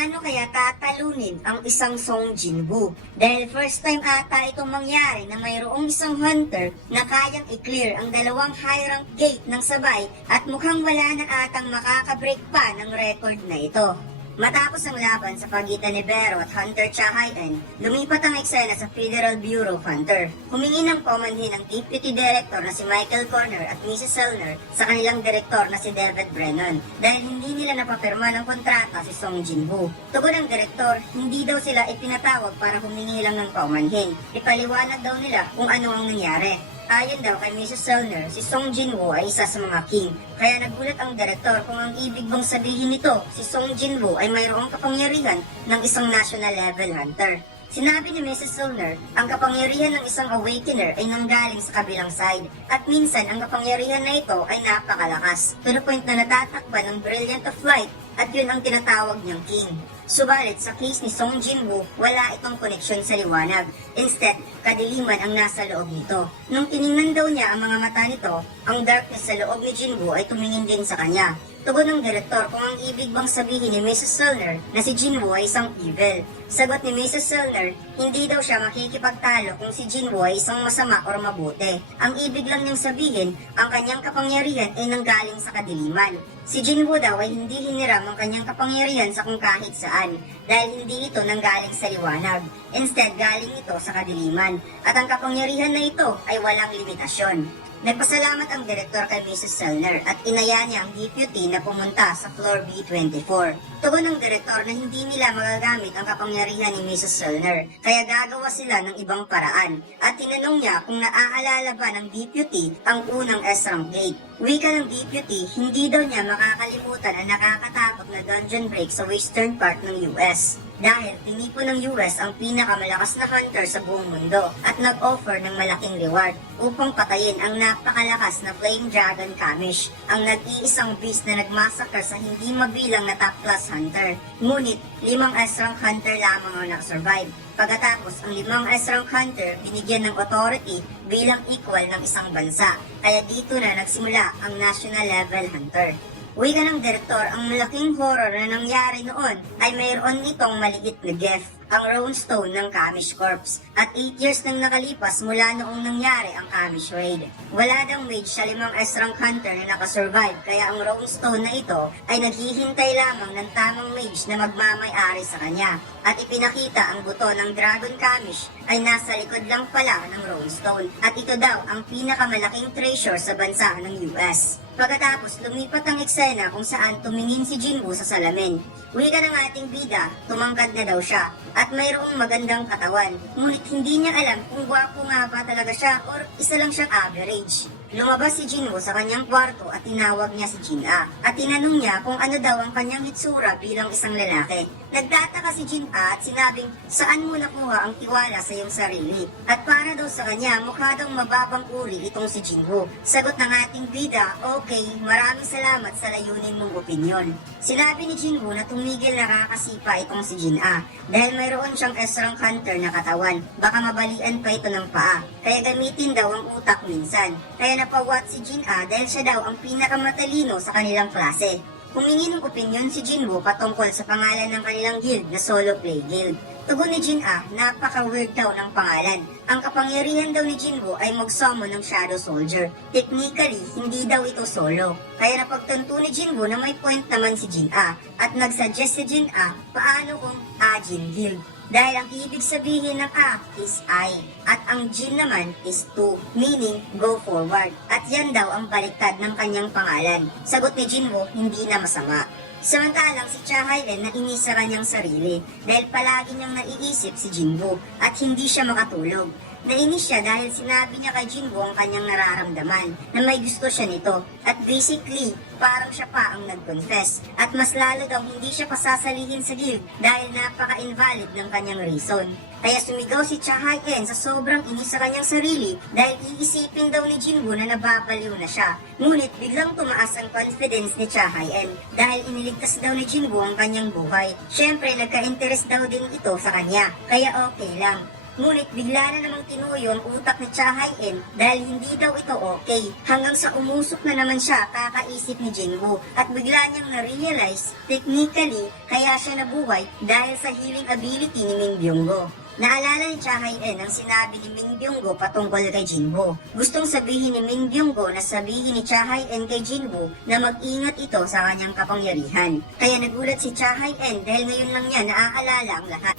paano kaya tatalunin ang isang Song Jinwoo? Dahil first time ata itong mangyari na mayroong isang hunter na kayang i-clear ang dalawang high rank gate ng sabay at mukhang wala na atang makakabreak pa ng record na ito. Matapos ang laban sa pagitan ni Bero at Hunter Cha Hae-in, lumipat ang eksena sa Federal Bureau of Hunter. Humingi ng paumanhin ang Deputy Director na si Michael Corner at Mrs. Selner sa kanilang direktor na si David Brennan dahil hindi nila napapirma ng kontrata si Song Jinwoo. Tugon ng direktor, hindi daw sila ipinatawag para humingi lang ng paumanhin. Ipaliwanag daw nila kung ano ang nangyari. Ayon daw kay Mrs. Selner, si Song Jinwoo ay isa sa mga king. Kaya nagulat ang direktor kung ang ibig bang sabihin nito, si Song Jinwoo ay mayroong kapangyarihan ng isang national level hunter. Sinabi ni Mrs. Selner, ang kapangyarihan ng isang awakener ay nanggaling sa kabilang side at minsan ang kapangyarihan na ito ay napakalakas to the point na natatakpan ng brilliant of light at yun ang tinatawag niyang king. Subalit sa case ni Song Jinwoo, wala itong koneksyon sa liwanag. Instead, kadiliman ang nasa loob nito. Nung tiningnan daw niya ang mga mata nito, ang darkness sa loob ni Jinwoo ay tumingin din sa kanya. Tugon ng direktor kung ang ibig bang sabihin ni Mrs. Selner na si Jinwoo ay isang evil. Sagot ni Mrs. Selner, hindi daw siya makikipagtalo kung si Jinwoo ay isang masama o mabuti. Ang ibig lang niyang sabihin, ang kanyang kapangyarihan ay nanggaling sa kadiliman. Si Jinwoo daw ay hindi hiniram ang kanyang kapangyarihan sa kung kahit saan dahil hindi ito nanggaling sa liwanag. Instead, galing ito sa kadiliman at ang kapangyarihan na ito ay walang limitasyon. Nagpasalamat ang direktor kay Mrs. Selner at inaya niya ang deputy na pumunta sa floor B24. Tugon ng direktor na hindi nila magagamit ang kapangyarihan ni Mrs. Selner, kaya gagawa sila ng ibang paraan. At tinanong niya kung naaalala ba ng deputy ang unang S-rank gate. Wika ng deputy, hindi daw niya makakalimutan ang nakakatakot na dungeon break sa western part ng US. Dahil tinipon ng US ang pinakamalakas na hunter sa buong mundo at nag-offer ng malaking reward upang patayin ang napakalakas na Flame Dragon Kamish, ang nag-iisang beast na nagmassacre sa hindi mabilang na top class hunter. Ngunit 5 S-rank hunter lamang ang nag-survive. Pagkatapos ang 5 S-rank hunter binigyan ng authority bilang equal ng isang bansa. Kaya dito na nagsimula ang national level hunter. Wika ng direktor, ang malaking horror na nangyari noon ay mayroon itong maliit na gift, ang runestone ng Kamish Corps. At 8 years nang nakalipas mula noong nangyari ang Kamish Raid. Wala daw mage sa 5 S-rank hunter na nakasurvive, kaya ang runestone na ito ay naghihintay lamang ng tamang mage na magmamay-ari sa kanya. At ipinakita ang buto ng Dragon Kamish ay nasa likod lang pala ng runestone. At ito daw ang pinakamalaking treasure sa bansa ng US. Pagkatapos, lumipat ang eksena kung saan tumingin si Jinwoo sa salamin. Wika ng ating bida, tumangkad na daw siya at mayroong magandang katawan. Ngunit hindi niya alam kung gwapo nga ba talaga siya or isa lang siyang average. Lumabas si Jinwoo sa kanyang kwarto at tinawag niya si Jin-a at tinanong niya kung ano daw ang kanyang hitsura bilang isang lalaki. Nagtataka si Jin-a at sinabing saan mo nakuha ang tiwala sa iyong sarili at para daw sa kanya mukha daw mababang uri itong si Jinwoo. Sagot ng ating bida, okay, maraming salamat sa layunin mong opinyon. Sinabi ni Jinwoo na tumigil na kakasipa itong si Jin-a dahil mayroon siyang S-rank hunter na katawan, baka mabalian pa ito ng paa, kaya gamitin daw ang utak minsan. Kaya napawat si Jin-a dahil siya daw ang pinakamatalino sa kanilang klase. Humingi ng opinyon si Jinwoo patungkol sa pangalan ng kanilang guild na Solo Play Guild. Tugon ni Jin-a, napaka-weird daw ng pangalan. Ang kapangyarihan daw ni Jinwoo ay mag-summon ng Shadow Soldier. Technically, hindi daw ito solo. Kaya napagtanto ni Jinwoo na may point naman si Jin-a at nagsuggest si Jin-a paano kung Ajin Guild. Dahil ang ibig sabihin ng A is I, at ang Jin naman is to, meaning go forward. At yan daw ang baliktad ng kanyang pangalan. Sagot ni Jinwoo, hindi na masama. Samantalang si Cha Hae-in nainis sa kanyang sarili dahil palagi niyang naiisip si Jinwoo at hindi siya makatulog. Nainis siya dahil sinabi niya kay Jinwoo ang kanyang nararamdaman na may gusto siya nito at basically parang siya pa ang nag-confess at mas lalo daw hindi siya pasasalihin sa guild dahil napaka-invalid ng kanyang reason. Kaya sumigaw si Cha Hae-in sa sobrang inis sa kanyang sarili dahil iisipin daw ni Jinwoo na nababaliw na siya. Ngunit biglang tumaas ang confidence ni Cha Hae-in dahil iniligtas daw ni Jinwoo ang kanyang buhay. Siyempre nagka-interest daw din ito sa kanya, kaya okay lang. Ngunit bigla na namang tinuyo ang utak ni Cha Hae-in dahil hindi daw ito okay. Hanggang sa umusok na naman siya kakaisip ni Jinwoo at bigla niyang na-realize technically kaya siya nabuhay dahil sa healing ability ni Min Byung-go. Naalala ni Cha Hae-in ang sinabi ni Min Byung-go patungkol kay Jinwoo. Gustong sabihin ni Min Byung-go na sabihin ni Cha Hae-in kay Jinwoo na mag-ingat ito sa kanyang kapangyarihan. Kaya nagulat si Cha Hae-in dahil ngayon lang niya naaalala ang lahat.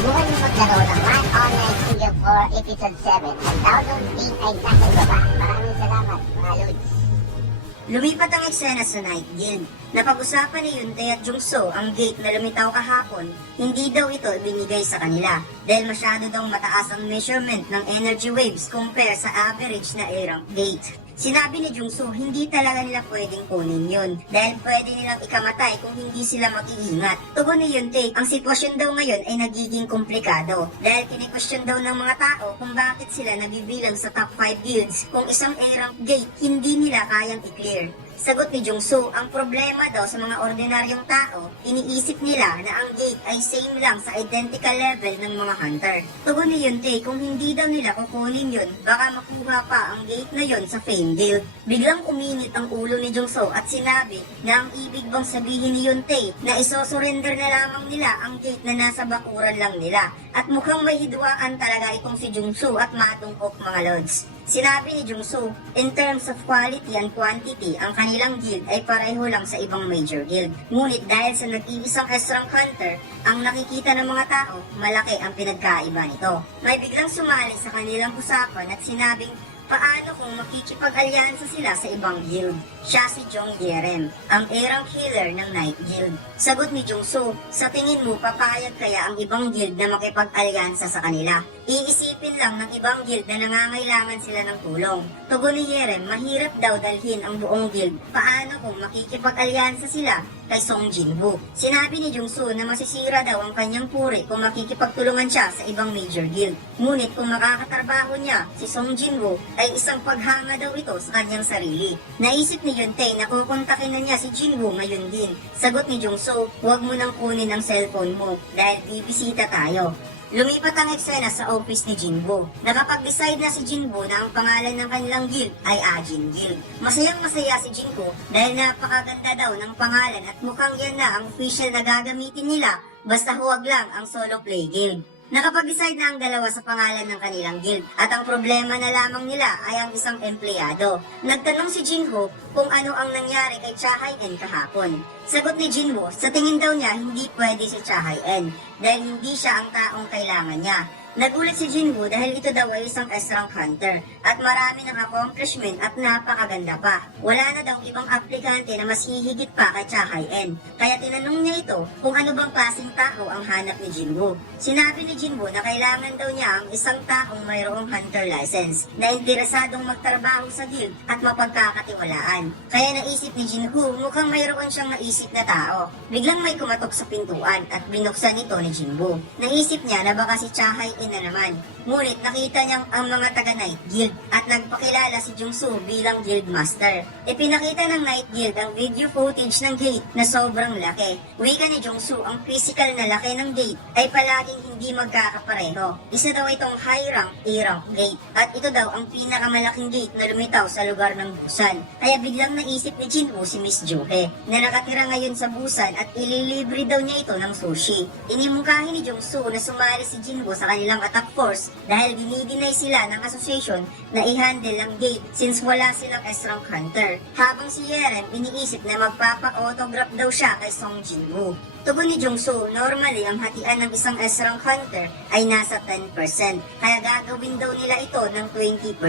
Subukan niyo maglaro ng One Online Studio 4 Episode 7 at download link ay nasa ibaba. Maraming salamat mga Lods. Lumipat ang eksena sa Night Guild. Napag-usapan ni Yoontae at Jungso ang gate na lumitaw kahapon, hindi daw ito ibinigay sa kanila dahil masyado daw mataas ang measurement ng energy waves compare sa average na A-rank gate. Sinabi ni Jungso, hindi talaga nila pwedeng kunin yun dahil pwede nilang ikamatay kung hindi sila mag-iingat. Tugon ni Yoontae, ang sitwasyon daw ngayon ay nagiging komplikado dahil kini-question daw ng mga tao kung bakit sila nabibilang sa top 5 guilds kung isang A-rank gate hindi nila kayang i-clear. Sagot ni Jungso, ang problema daw sa mga ordinaryong tao, iniisip nila na ang gate ay same lang sa identical level ng mga hunter. Tugon ni Yoontae, kung hindi daw nila kukunin yun, baka makuha pa ang gate na yun sa Fame Guild. Biglang uminit ang ulo ni Jungso at sinabi na ang ibig bang sabihin ni Yoontae na isosurrender na lamang nila ang gate na nasa bakuran lang nila. At mukhang may hidwaan talaga itong si Jungso at matungkok mga Lods. Sinabi ni Jungso, in terms of quality and quantity, ang kanilang guild ay pareho lang sa ibang major guild. Ngunit dahil sa nag-iisang S-rank hunter, ang nakikita ng mga tao, malaki ang pinagkaiba nito. May biglang sumali sa kanilang usapan at sinabing, paano kung makikipag-alyansa sila sa ibang guild? Siya si Jong Yerem, ang A-rank healer ng Night Guild. Sagot ni Jungso, sa tingin mo papayag kaya ang ibang guild na makipag-alyansa sa kanila? Iisipin lang ng ibang guild na nangangailangan sila ng tulong. Tugon ni Yerem, mahirap daw dalhin ang buong guild. Paano kung makikipag-alyansa sila kay Song Jinwoo? Sinabi ni Jungso na masisira daw ang kanyang puri kung makikipagtulungan siya sa ibang major guild. Ngunit kung makakatrabaho niya si Song Jinwoo ay isang paghanga daw ito sa kanyang sarili. Naisip ni Yoontae na kukontakin na niya si Jinwoo ngayon din. Sagot ni Jungso, huwag mo nang kunin ang cellphone mo dahil bibisita tayo. Lumipat ang eksena sa office ni Jinwoo. Nakapag-decide na si Jinwoo na ang pangalan ng kanilang guild ay Ajin Guild. Masayang-masaya si Jinwoo dahil napakaganda daw ng pangalan at mukhang yan na ang official na gagamitin nila basta huwag lang ang solo play guild. Nakapag-decide na ang dalawa sa pangalan ng kanilang guild at ang problema na lamang nila ay ang isang empleyado. Nagtanong si Jinwoo kung ano ang nangyari kay Cha Hae-in kahapon. Sagot ni Jinwoo, sa tingin daw niya hindi pwede si Cha Hae-in dahil hindi siya ang taong kailangan niya. Nagulat si Jinwoo dahil ito daw ay isang S-rank hunter at marami ng accomplishment at napakaganda pa. Wala na daw ibang aplikante na mas hihigit pa kay Cha Hae-in. Kaya tinanong niya ito kung ano bang klaseng tao ang hanap ni Jinwoo. Sinabi ni Jinwoo na kailangan daw niya ang isang taong mayroong hunter license na interesadong magtrabaho sa guild at mapagkakatiwalaan. Kaya naisip ni Jinwoo mukhang mayroon siyang naisip na tao. Biglang may kumatok sa pintuan at binuksan ito ni Jinwoo. Naisip niya na baka si Cha Hae-in na naman. Ngunit nakita niyang ang mga taga Night Guild at nagpakilala si Jungso bilang Guild Master. Ipinakita ng Night Guild ang video footage ng gate na sobrang laki. Wika ni Jungso, ang physical na laki ng gate ay palaging hindi magkakapareho. Isa daw itong high rank A-rank gate at ito daw ang pinakamalaking gate na lumitaw sa lugar ng Busan. Kaya biglang naisip ni Jinwoo si Miss Johe na nakatira ngayon sa Busan at ililibre daw niya ito ng sushi. Inimungkahi ni Jungso na sumali si Jinwoo sa kanilang attack force dahil dinideny sila ng association na i-handle ang gate since wala silang S-rank hunter. Habang si Yerem iniisip na magpapa-autograph daw siya kay Song Jinwoo. Tugon ni Jungso, normally ang hatian ng isang S-rank hunter ay nasa 10%, kaya gagawin daw nila ito ng 20%.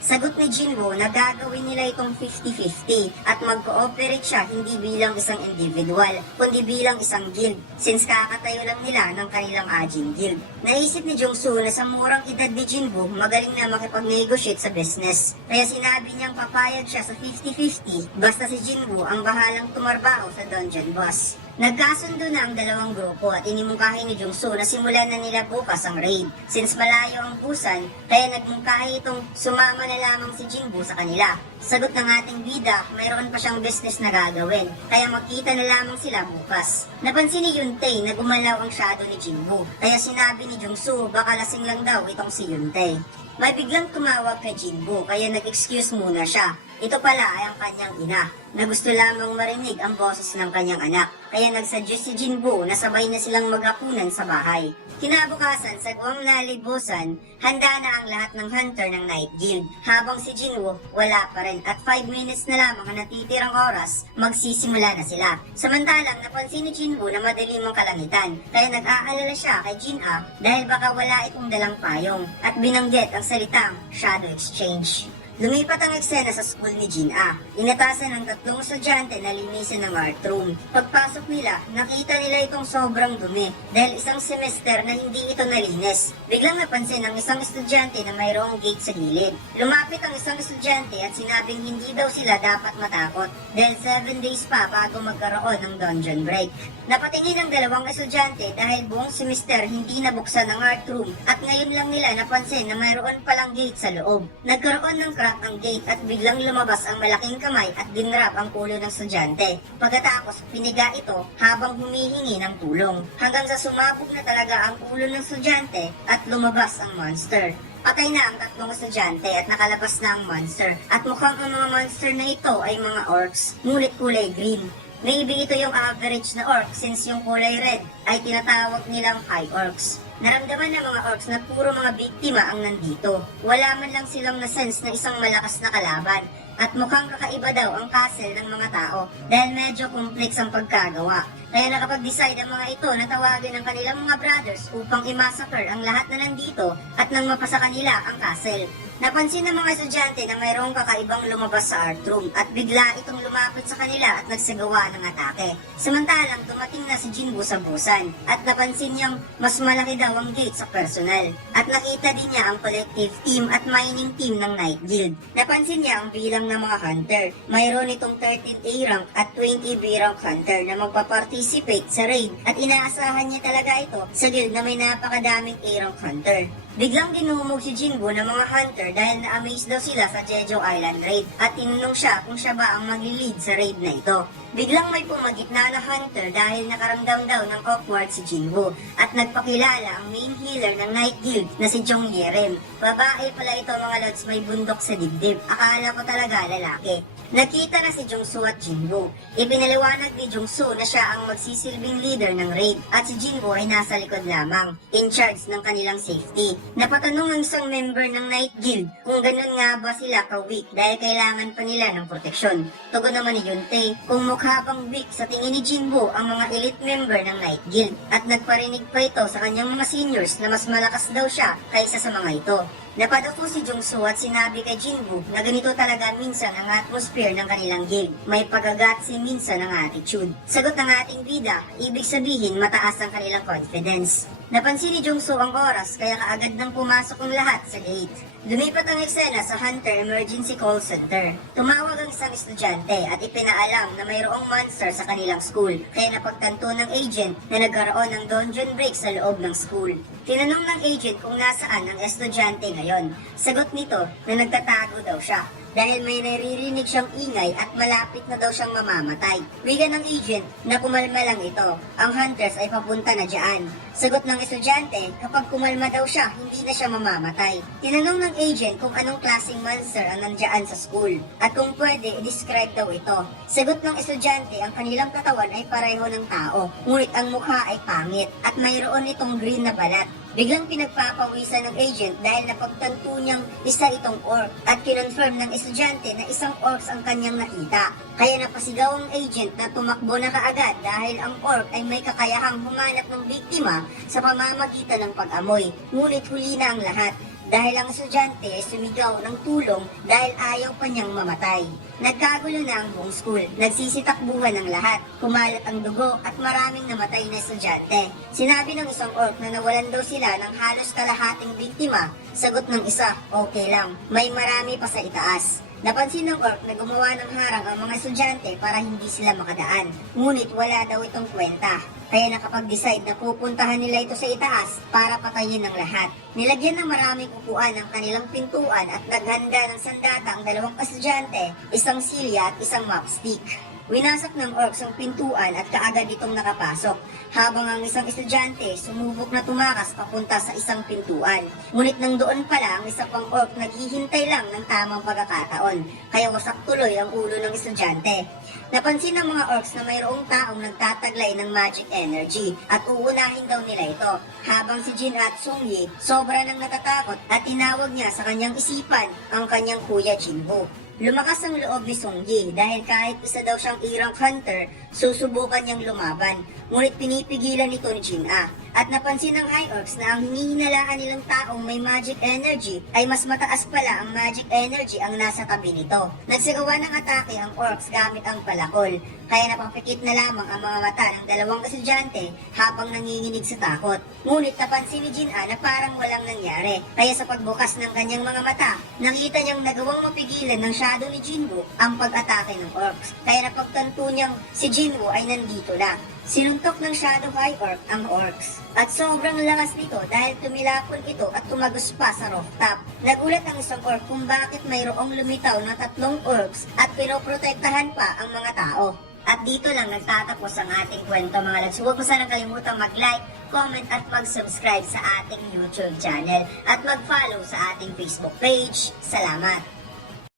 Sagot ni Jinwoo na gagawin nila itong 50-50 at mag-cooperate siya hindi bilang isang individual, kundi bilang isang guild, since kakatayo lang nila ng kanilang Ajin Guild. Naisip ni Jungso na sa murang edad ni Jinwoo, magaling na makipag-negotiate sa business. Kaya sinabi niyang papayag siya sa 50-50 basta si Jinwoo ang bahalang tumarbaho sa dungeon boss. Nagkasundo na ang dalawang grupo at inimungkahi ni Jungsu na simulan na nila bukas ang raid. Since malayo ang Busan, kaya nagmungkahi itong sumama na lamang si Jinbu sa kanila. Sagot ng ating bida, mayroon pa siyang business na gagawin, kaya magkita na lamang sila bukas. Napansin ni Yuntei na gumalaw ang shadow ni Jinbu, kaya sinabi ni Jungsu baka lasing lang daw itong si Yuntei. May biglang tumawag kay Jinbu kaya nag-excuse muna siya. Ito pala ay ang kanyang ina, na gusto lamang marinig ang boses ng kanyang anak. Kaya nagsuggest si Jinbu na sabay na silang maghapunan sa bahay. Kinabukasan sa Guam Nalibusan, handa na ang lahat ng hunter ng Night Guild. Habang si Jinwoo wala pa rin at 5 minutes na lamang ang natitirang oras, magsisimula na sila. Samantalang napansin ni Jinwoo na madilim ang kalangitan, kaya nag-aalala siya kay Jin-ah dahil baka wala itong dalang payong at binanggit ang salitang Shadow Exchange. Lumipat ang eksena sa school ni Jin-ah. Inatasan ng 3 estudyante na linisin ang art room. Pagpasok nila, nakita nila itong sobrang dumi dahil isang semester na hindi ito nalinis. Biglang napansin ng isang estudyante na mayroong gate sa gilid. Lumapit ang isang estudyante at sinabing hindi daw sila dapat matakot dahil 7 days pa bago magkaroon ng dungeon break. Napatingin ang dalawang estudyante dahil buong semester hindi nabuksan ang art room at ngayon lang nila napansin na mayroon palang gate sa loob. Nagkaroon ng crack ang gate at biglang lumabas ang malaking kamay at dinrap ang ulo ng estudyante. Pagkatapos, piniga ito habang humihingi ng tulong. Hanggang sa sumabog na talaga ang ulo ng estudyante at lumabas ang monster. Patay na ang 3 estudyante at nakalabas na ang monster. At mukhang ang mga monster na ito ay mga orcs, ngunit kulay green. Maybe ito yung average na orc since yung kulay red ay tinatawag nilang high orcs. Naramdaman ng mga orcs na puro mga biktima ang nandito. Wala man lang silang na-sense na isang malakas na kalaban. At mukhang kakaiba daw ang castle ng mga tao dahil medyo complex ang pagkagawa. Kaya nakapag-decide ang mga ito na tawagin ang kanilang mga brothers upang i-massacre ang lahat na nandito at nang mapasa kanila ang castle. Napansin ng mga estudyante na mayroong kakaibang lumabas sa art room at bigla itong lumapit sa kanila at nagsagawa ng atake. Samantalang dumating na si Jinbu sa Busan at napansin niyang mas malaki daw ang gate sa personal. At nakita din niya ang collective team at mining team ng Night Guild. Napansin niya ang bilang ng mga hunter. Mayroon itong 13 A rank at 20 B rank hunter na magpa-participate sa raid at inaasahan niya talaga ito sa guild na may napakadaming A rank hunter. Biglang dinumog si Jinbu ng mga hunter dahil na-amaze daw sila sa Jeju Island raid at tinanong siya kung siya ba ang mag-lead sa raid na ito. Biglang may pumagitna na hunter dahil nakaramdam daw ng awkward si Jinbu at nagpakilala ang main healer ng Night Guild na si Jong Yerem. Babae pala ito mga lods, may bundok sa dibdib. Akala ko talaga lalaki. Nakita na si Jungsu at Jinbu. Ipinaliwanag ni Jungsu na siya ang magsisilbing leader ng raid at si Jinbu ay nasa likod lamang, in charge ng kanilang safety. Napatanong ang isang member ng Night Guild kung ganun nga ba sila ka-weak dahil kailangan pa nila ng proteksyon. Tugon naman ni Yuntei kung mukha bang weak sa tingin ni Jinbu ang mga elite member ng Night Guild at nagparinig pa ito sa kanyang mga seniors na mas malakas daw siya kaysa sa mga ito. Napadako si Jungsu at sinabi kay Jinbu na ganito talaga minsan ang atmosphere ng kanilang guild. May pagagatsi minsan ang attitude. Sagot ng ating bida, ibig sabihin mataas ang kanilang confidence. Napansin ni Jungsu ang oras kaya kaagad nang pumasok ang lahat sa gate. Lumipat ang eksena sa Hunter Emergency Call Center. Tumawag ang isang estudyante at ipinaalam na mayroong monster sa kanilang school kaya napagtanto ng agent na nagkaroon ng dungeon break sa loob ng school. Tinanong ng agent kung nasaan ang estudyante ngayon. Sagot nito na nagtatago daw siya dahil may naririnig siyang ingay at malapit na daw siyang mamamatay. Wigan ng agent na kumalma lang ito. Ang hunters ay papunta na dyan. Sagot ng estudyante, kapag kumalma daw siya, hindi na siya mamamatay. Tinanong ng agent kung anong klaseng monster ang nandyan sa school at kung pwede, i-describe daw ito. Sagot ng estudyante, ang kanilang katawan ay pareho ng tao, ngunit ang mukha ay pangit at mayroon itong green na balat. Biglang pinagpapawisan ng agent dahil napagtanto niyang isa itong orc at kinonfirm ng estudyante na isang orcs ang kanyang nakita. Kaya napasigaw ang agent na tumakbo na kaagad dahil ang orc ay may kakayahang humanap ng biktima sa pamamagitan ng pag-amoy. Ngunit huli na ang lahat dahil ang estudyante ay sumigaw ng tulong dahil ayaw pa niyang mamatay. Nagkagulo na ang buong school. Nagsisitakbuhan ang lahat. Kumalat ang dugo at maraming namatay na estudyante. Sinabi ng isang orc na nawalan daw sila ng halos kalahating biktima. Sagot ng isa, okay lang. May marami pa sa itaas. Napansin ng orc na gumawa ng harang ang mga estudyante para hindi sila makadaan. Ngunit wala daw itong kwenta. Kaya nakapag-decide na pupuntahan nila ito sa itaas para patayin ng lahat. Nilagyan ng maraming upuan ang kanilang pintuan at naghanda ng sandata ang dalawang estudyante, isang silya at isang mopstick. Winasak ng orcs ang pintuan at kaagad itong nakapasok, habang ang isang estudyante sumubok na tumakas papunta sa isang pintuan. Ngunit nang doon pala ang isa pang orc naghihintay lang ng tamang pagkakataon, kaya wasak tuloy ang ulo ng estudyante. Napansin ng mga orcs na mayroong taong nagtataglay ng magic energy at uunahin daw nila ito, habang si Jin at Sung Yi sobra nang natatakot at tinawag niya sa kanyang isipan ang kanyang kuya Jinwoo. Lumakas ang loob ni Sung Yi dahil kahit isa daw siyang irang hunter, susubukan niyang lumaban. Ngunit pinipigilan nito ni Jin-a. At napansin ng High Orcs na ang hinihinalaan nilang taong may magic energy ay mas mataas pala ang magic energy ang nasa tabi nito. Nagsagawa ng atake ang Orcs gamit ang palakol, kaya napapikit na lamang ang mga mata ng dalawang estudyante habang nanginginig sa takot. Ngunit napansin ni Jin-a na parang walang nangyari, kaya sa pagbukas ng kanyang mga mata, nakita niyang nagawang mapigilan ng shadow ni Jinwoo ang pag-atake ng Orcs. Kaya napagtanto niyang si Jinwoo ay nandito na. Sinuntok ng Shadow High Orc ang Orcs. At sobrang lakas nito dahil tumilapon ito at tumagos pa sa rooftop. Nagulat ang isang orc kung bakit mayroong lumitaw na 3 orcs at pinoprotektahan pa ang mga tao. At dito lang nagtatapos ang ating kwento mga lads. Huwag mo sanang kalimutang mag-like, comment at mag-subscribe sa ating YouTube channel at mag-follow sa ating Facebook page. Salamat!